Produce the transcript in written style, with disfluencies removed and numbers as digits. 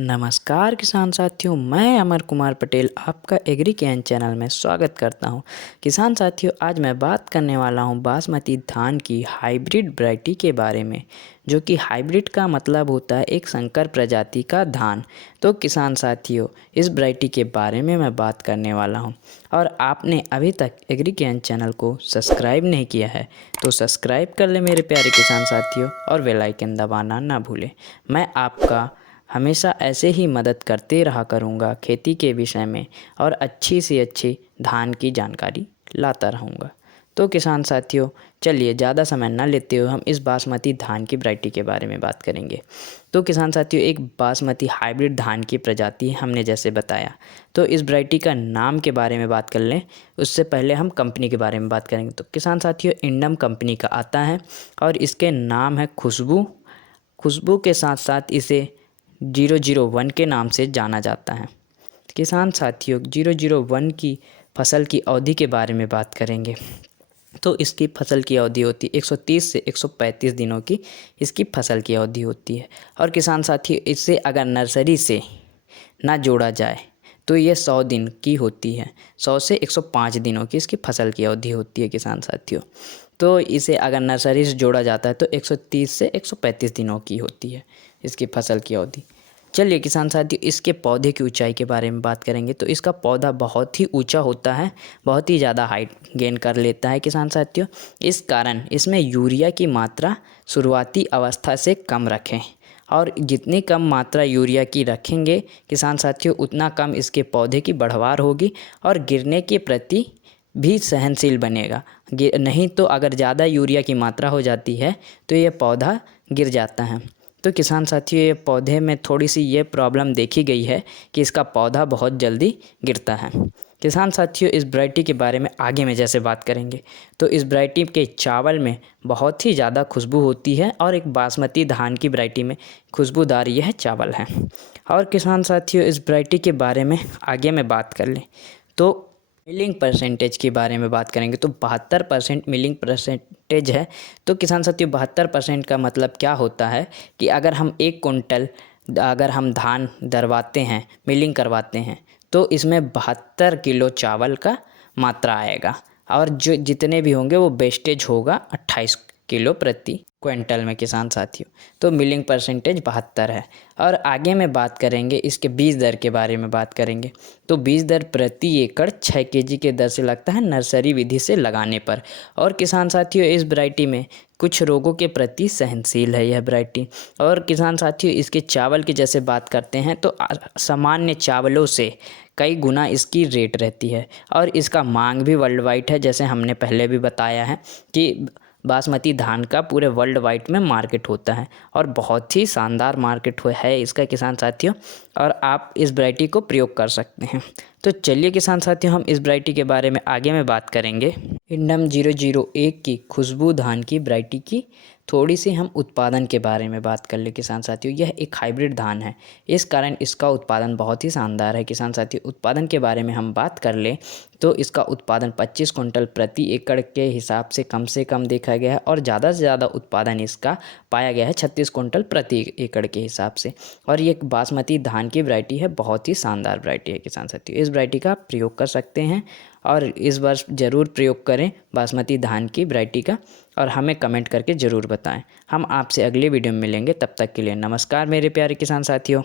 नमस्कार किसान साथियों, मैं अमर कुमार पटेल आपका एग्री ज्ञान चैनल में स्वागत करता हूं। किसान साथियों, आज मैं बात करने वाला हूं बासमती धान की हाइब्रिड वैरायटी के बारे में, जो कि हाइब्रिड का मतलब होता है एक संकर प्रजाति का धान। तो किसान साथियों, इस वैरायटी के बारे में मैं बात करने वाला हूं। और आपने अभी तक एग्री ज्ञान चैनल को सब्सक्राइब नहीं किया है तो सब्सक्राइब कर ले मेरे प्यारे किसान साथियों, और बेल आइकन दबाना ना भूलें। मैं आपका हमेशा ऐसे ही मदद करते रहा करूँगा खेती के विषय में, और अच्छी से अच्छी धान की जानकारी लाता रहूँगा। तो किसान साथियों, चलिए ज़्यादा समय ना लेते हुए हम इस बासमती धान की वैरायटी के बारे में बात करेंगे। तो किसान साथियों, एक बासमती हाइब्रिड धान की प्रजाति हमने जैसे बताया, तो इस वैरायटी का नाम के बारे में बात कर लें। उससे पहले हम कंपनी के बारे में बात करेंगे। तो किसान साथियों, इंडम कंपनी का आता है और इसके नाम है खुशबू। खुशबू के साथ साथ इसे 001 के नाम से जाना जाता है। किसान साथियों, 001 की फसल की अवधि के बारे में बात करेंगे। तो इसकी फसल की अवधि होती है 130 से 135 दिनों की इसकी फसल की अवधि होती है। और किसान साथियों, इससे अगर नर्सरी से ना जोड़ा जाए तो ये 100 दिन की होती है। 100 से 105 दिनों की इसकी फसल की अवधि होती है किसान साथियों। तो इसे अगर नर्सरी से जोड़ा जाता है तो 130 से 135 दिनों की होती है इसकी फसल की अवधि। चलिए किसान साथियों, इसके पौधे की ऊंचाई के बारे में बात करेंगे। तो इसका पौधा बहुत ही ऊंचा होता है, बहुत ही ज़्यादा हाइट गेन कर लेता है किसान साथियों। इस कारण इसमें यूरिया की मात्रा शुरुआती अवस्था से कम रखें, और जितनी कम मात्रा यूरिया की रखेंगे किसान साथियों, उतना कम इसके पौधे की बढ़वार होगी और गिरने के प्रति भी सहनशील बनेगा। नहीं तो अगर ज़्यादा यूरिया की मात्रा हो जाती है तो ये पौधा गिर जाता है। तो किसान साथियों, ये पौधे में थोड़ी सी ये प्रॉब्लम देखी गई है कि इसका पौधा बहुत जल्दी गिरता है। किसान साथियों, इस वैरायटी के बारे में आगे में जैसे बात करेंगे, तो इस वैरायटी के चावल में बहुत ही ज़्यादा खुशबू होती है, और एक बासमती धान की वैरायटी में खुशबूदार यह चावल है। और किसान साथियों, इस वैरायटी के बारे में आगे में बात कर लें तो मिलिंग परसेंटेज के बारे में बात करेंगे। तो 72% मिलिंग परसेंटेज है। तो किसान साथियों, 72% का मतलब क्या होता है कि अगर हम 1 कुंटल अगर हम धान दरवाते हैं, मिलिंग करवाते हैं, तो इसमें 72 किलो चावल का मात्रा आएगा, और जो जितने भी होंगे वो वेस्टेज होगा 28 किलो प्रति क्विंटल में किसान साथियों। तो मिलिंग परसेंटेज 72 है। और आगे में बात करेंगे इसके बीज दर के बारे में बात करेंगे। तो बीज दर प्रति एकड़ 6 केजी के दर से लगता है नर्सरी विधि से लगाने पर। और किसान साथियों, इस वैरायटी में कुछ रोगों के प्रति सहनशील है यह वैरायटी। और किसान साथियों, इसके चावल की जैसे बात करते हैं तो सामान्य चावलों से कई गुना इसकी रेट रहती है, और इसका मांग भी वर्ल्ड वाइड है। जैसे हमने पहले भी बताया है कि बासमती धान का पूरे वर्ल्ड वाइड में मार्केट होता है, और बहुत ही शानदार मार्केट है इसका किसान साथियों, और आप इस वैरायटी को प्रयोग कर सकते हैं। तो चलिए किसान साथियों, हम इस वैरायटी के बारे में आगे में बात करेंगे। इंडम 001 की खुशबू धान की वैरायटी की थोड़ी सी हम उत्पादन के बारे में बात कर ले किसान साथियों। यह एक हाइब्रिड धान है, इस कारण इसका उत्पादन बहुत ही शानदार है किसान साथियों। उत्पादन के बारे में हम बात कर ले तो इसका उत्पादन 25 कुंटल प्रति एकड़ के हिसाब से कम देखा गया है, और ज़्यादा से ज़्यादा उत्पादन इसका पाया गया है 36 कुंटल प्रति एकड़ के हिसाब से। और ये एक बासमती धान की वैरायटी है, बहुत ही शानदार वैरायटी है किसान साथियों। इस वैरायटी का आप प्रयोग कर सकते हैं, और इस वर्ष ज़रूर प्रयोग करें बासमती धान की वैरायटी का, और हमें कमेंट करके ज़रूर बताएं। हम आपसे अगले वीडियो में मिलेंगे, तब तक के लिए नमस्कार मेरे प्यारे किसान साथियों।